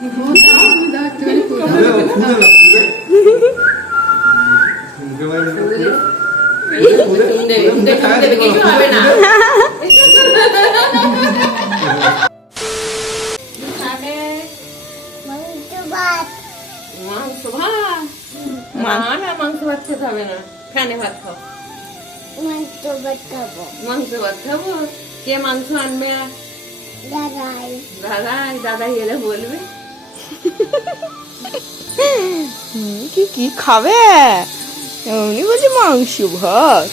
কিছু হবে না। মাংস ভাত, মাংস ভাত খেতে হবে না, ফ্যানে ভাত খাও। মাংস ভাত খাবো। কে মাংস আনবে? দাদাই এলে বলবে। কি কি খাবে? এমনি বলছে মাংস ভাত।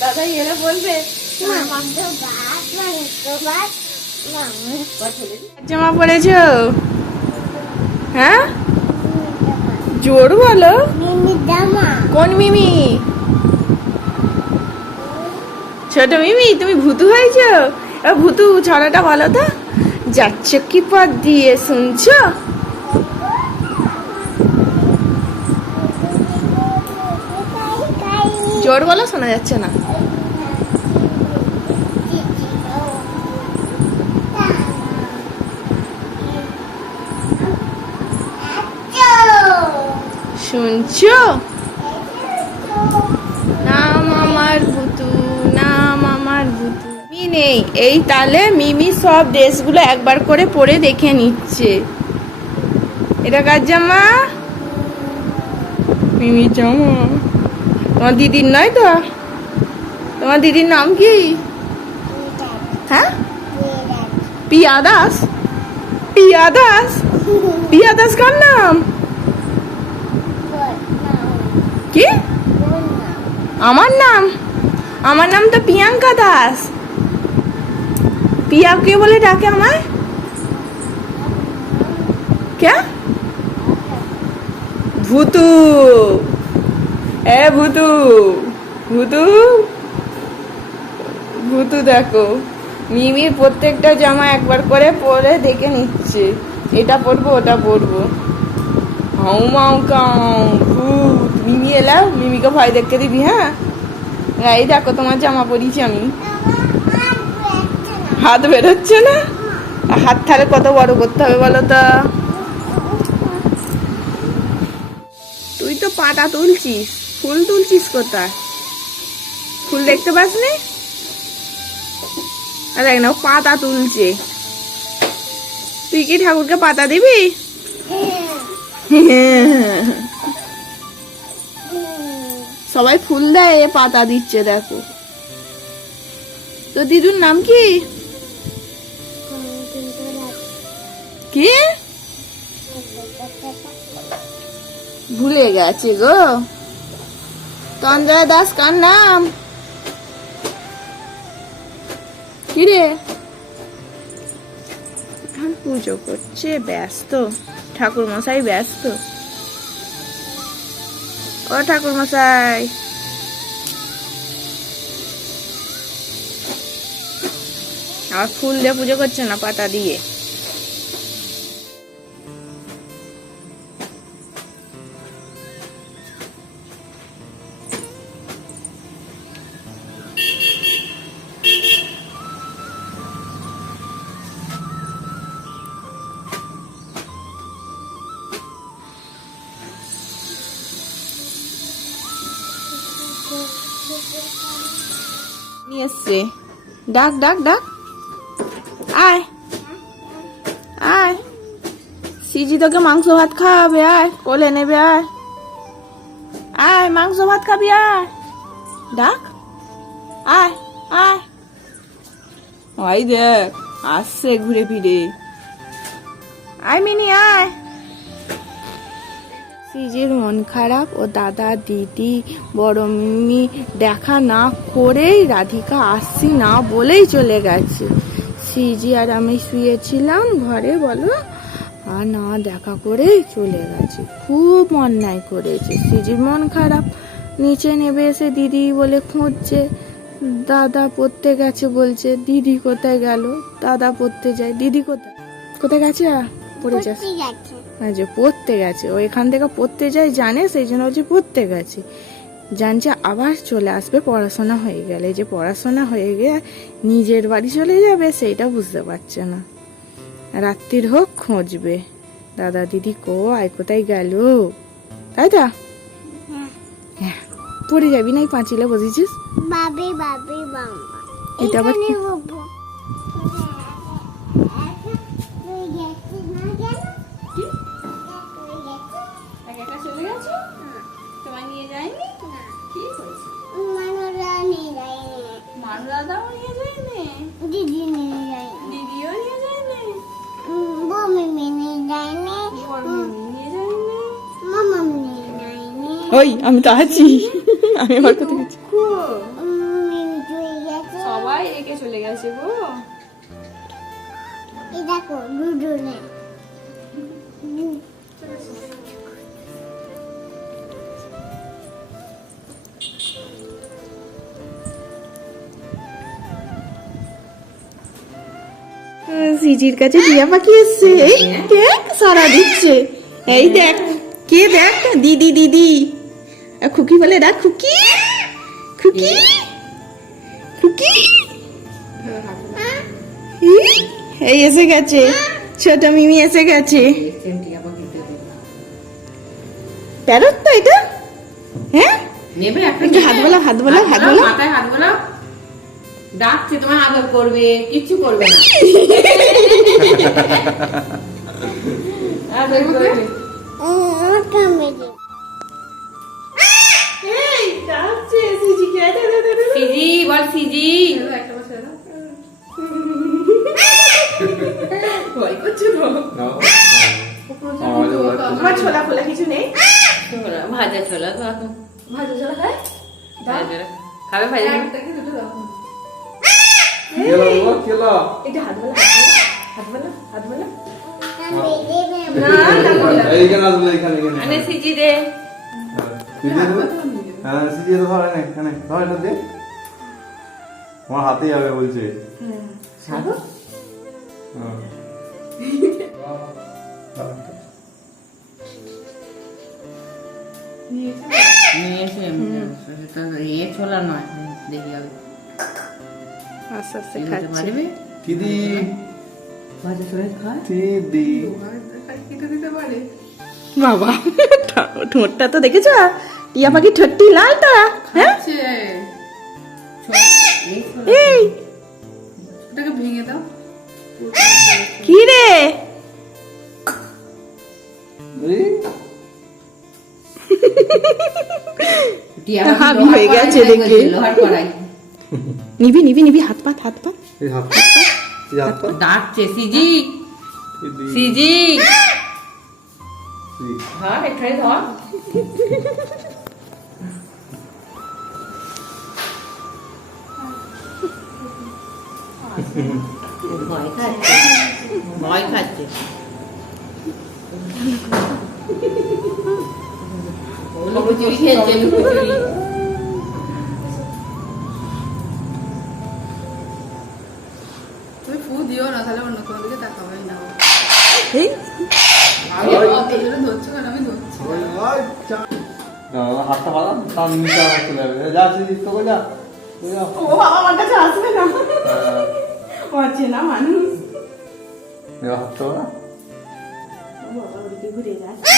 দাদাই এলে বলবে জামা পড়েছো? হ্যাঁ, জোর বলো। কোন মিমি? ছোট মিমি, তুমি ভূতু হয়েছো? ভূতু ছড়াটা বলো তো। যাচ্ছ কি পথ দিয়ে, শুনছো? জোর বলো, শোনা যাচ্ছে না। শুনছো? নাম আমার ভূতু, নাম আমার ভূতু। মিমি নেই এই তালে, মিমি সব ড্রেসগুলো একবার করে পরে দেখে নিচ্ছে। এটা কার জামা? মিমি জামা। তোমার দিদির নয় তো? তোমার দিদির নাম কি? হ্যাঁ, পিয়া দাস। পিয়া দাস? পিয়া দাস কার নাম? কি? আমার নাম? আমার নাম তো প্রিয়াঙ্কা দাস। পিয়া কে বলে ডাকে আমায়? কে? ভূতু। এ ভূতু, ভূতু, ভূতু দেখো মিমির প্রত্যেকটা জামা একবার করে পরে দেখে নিচ্ছে। এটা পরবো, ওটা পরবো। হাউ মাউ কাউ ভূত। মিমি এলাও, মিমিকে ভয় দেখতে দিবি। হ্যাঁ, এই দেখো তোমার জামা পরিয়েছি আমি। হাত বেরোচ্ছে না? হাত তাহলে কত বড় করতে হবে বলো তো? তুই তো পাতা তুলছিস, ফুল তুলছিস কোথায়? ফুল দেখতে পাসনি? দেখ না, পাতা তুলছে। তুই কি ঠাকুরকে পাতা দিবি? সবাই ফুল দেয়, এ পাতা দিচ্ছে দেখো। তো দিদুর নাম কি? কি ভুলে গেছে গো। তঞ্জয় দাস কার নাম? কি রে? পুজো করছে, ব্যস্ত ঠাকুর মশাই, ব্যস্ত। ও ঠাকুর মশাই, আর ফুল দিয়ে পুজো করছে না, পাতা দিয়ে। নিয়ে এসছে, ডাক ডাক ডাক। আয় আয়, সিজি তোকে মাংস ভাত খাওয়াবে, আয় কোলে নেবে, আয় আয়, মাংস ভাত খাবি, আয়। ডাক, আয় আয়। ওই দেখ আসছে ঘুরে ফিরে। আয় মিনি, আয়। সিজির মন খারাপ, ও দাদা দিদি বড় মিমি দেখা না করেই, রাধিকা আসছি না বলেই চলে গেছে। সিজি আর আমি শুয়েছিলাম ঘরে, বলো, আর না দেখা করেই চলে গেছে। খুব অন্যায় করেছে। সিজির মন খারাপ, নিচে নেবে এসে দিদি বলে খুঁজছে। দাদা পড়তে গেছে বলছে। দিদি কোথায় গেল? দাদা পড়তে যায়। দিদি কোথায় কোথায় গেছে? পড়ে যাচ্ছে, পড়তে গেছে। ও এখান থেকে পড়তে যায় জানে, সেই জন্য হচ্ছে পড়তে গেছে। জানছে আবার চলে আসবে পড়াশোনা হয়ে গেলে, যে পড়াশোনা হয়ে গিয়ে নিজের বাড়ি চলে যাবে সেইটা বুঝতে পারছে না। রাত্রির হোক খুঁজবে, দাদা দিদি কোথায় গেল, তাই তো? হ্যাঁ, পড়ে যাবি না, এই পাঁচিলে বসেছিস। বাবি বাবি বাবা এটা আবার কি? চলে গেছো? তোমায় নিয়ে যায়নি? কি হয়েছে? মানু দাদাও নিয়ে যায়নি? দিদি নিয়ে যায়নি, দিদিও নিয়ে যায়নি? বমি নিয়ে যায়নি, ওর মিমি নিয়ে যায়নি? মামা নিয়ে যায়নি, ওই আমি তো আছি, আমি আবার কোথায় গেছি? মিমি চলে গেছে। সবাই রেখে চলে গেছে গো। এই দেখো দুজনে সিজির কাছে টিয়া পাখি এসছে, এই দেখ সারা দিচ্ছে, এই দেখ কে, দেখ দিদি দিদি, খুকি বলে ডাক, খুকি খুকি খুকি। এই এসে গেছে, ছোট মিমি এসে গেছে। প্যারট তো এটা, হ্যাঁ নেবে একটা? একটু হাত বোলাও, হাত বোলাও, হাত বোলাও। মাথায় হাত বোলাও। ডাকছে, তোমার আদর করবে, কিচ্ছু করবে না। আদর করবে। আমার কামড়ে এই ডাকছে সিজিকে, দে দে দে দে। সিজি বল, সিজি। ভয় করছে তো? আমার ছোলা ফোলা কিছু নেই? ছোলা, ভাজা ছোলা তো এখন। ভাজা ছোলা খায়? খাবে ভাজা? এটা হাত বোলা, হাত বোলা, হাত বোলা। আনে সিজি দে। আমার হাতে যাবে বলছে। সাগো নিয়ে এসে এ ছোলা নয়, দেখি হবে। আস্তে আস্তে এগুলো খাচ্ছে। মারবে? দিদি ভাজা ছোলা খায়? দিদি বাবা ঠোঁটটা তো দেখেছো, টিয়া পাখি ঠোঁটটি লালটা, হ্যাঁ? এই ভেঙে দাও। কি রে? হাবি হয়ে গেছে দেখে। লোহার কড়াই। নিবি নিবি নিবি, হাত পাত, হাত পাত। এই হাত এই হাত পা। ডাকছে সিজি, সিজি। ধর এখানে ধর। ভয় খাচ্ছে, ভয় খাচ্ছে। লুকোচুরি খেলছে, লুকোচুরি। তুমি ফু দিও না, তাহলে অন্য কোনো দিকে তাকাবেই না। এই আমি অত জোরে ধরছো কেন? আমি ধরছি। হাতটা পালা, তার নিচে আমার চলে যাবে। যা দিদি তো যা, যা। ও বাবা আমার কাছে আসবে না, ও আছে না মানুষ। এবার হাতটা পালা। ও বাবা ওদিকে ঘুরে যাচ্ছে।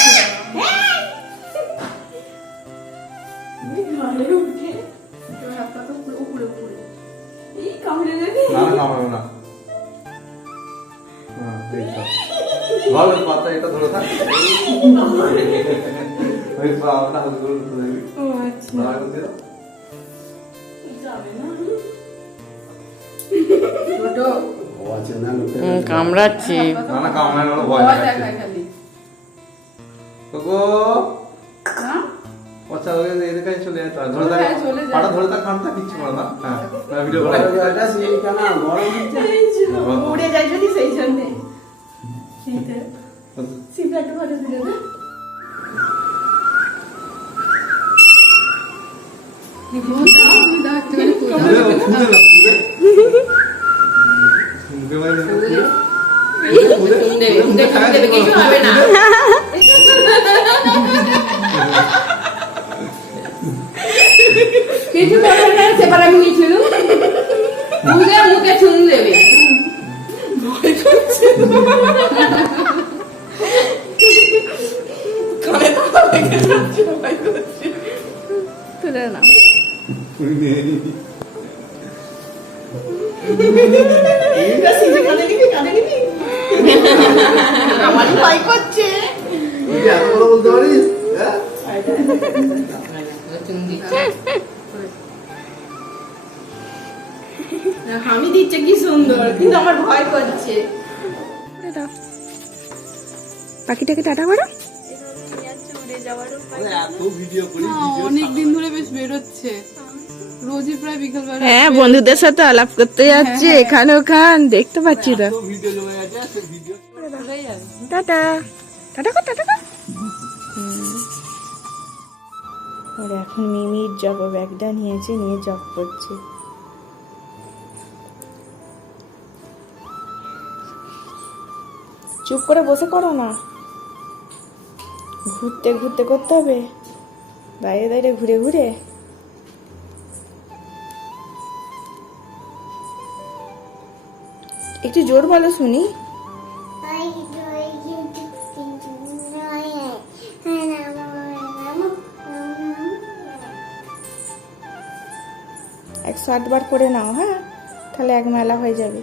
ঘরে উঠে তোর হাতটা তো পুরো উপরে উপরে। এই কামড়ে দেবে। না না কামড়াবে না। হ্যাঁ, এই তো। ভালো পাতা এটা ধরে থাক। ওই পাতা হাত ধরে ধরে দিবি। ও আচ্ছা, ধরা করে দিও। যাবে না। ছোট ও আছে না লোকে। কামড়াচ্ছে। না না কামড়ানো হলো ভয় ভয় দেখাচ্ছে। দেখায় খালি। কোকো হ্যাঁ? আচ্ছা ওই এর কাছে চলে যেতে হয়। ধরে থাক, কোথায় চলে যায়? পাটা ধরে থাক, কানটা কিচ্ছু করে না। হ্যাঁ, না ভিডিও করে। উড়ে যায় যদি সেই জন্যে। শীতে শিবরা একটু ভালো দিলে না। তুমি দাও একটুখানি কোথাও। খুলে দাও, খুলে দাও, খুলে। মুখে বাইরে দাও, খুলে। কিছু হবে না। মুখে মুখে চুন দেবে। কানে তো লেগে যাচ্ছে, ভয় করছে। তুলে না আমারই ভয় করছে। তুই কি এত বড় বলতে পারিস? হ্যাঁ? চুন দিচ্ছে। আমি দিচ্ছে কি সুন্দর, কিন্তু আমার ভয় করছে। পাখিটাকে টাটা করো। এত ভিডিও করি, অনেকদিন ধরে বেশ বেরোচ্ছে, রোজই প্রায় বিকেল বেলা। হ্যাঁ, বন্ধুদের সাথে আলাপ করতে যাচ্ছে এখান ওখান, দেখতে পাচ্ছি তো। এত ভিডিও জমে গেছে, সে ভিডিও টাটা টাটা কর, টাটা কর। আর এখন মিমির জব ব্যাগটা নিয়েছে, নিয়ে জব করছে। চুপ করে বসে করো না, ঘুরতে ঘুরতে করতে হবে, বাইরে বাইরে ঘুরে ঘুরে। একটু জোর বলো শুনি। I 108 বার করে নাও, হ্যাঁ, তাহলে এক মেলা হয়ে যাবে।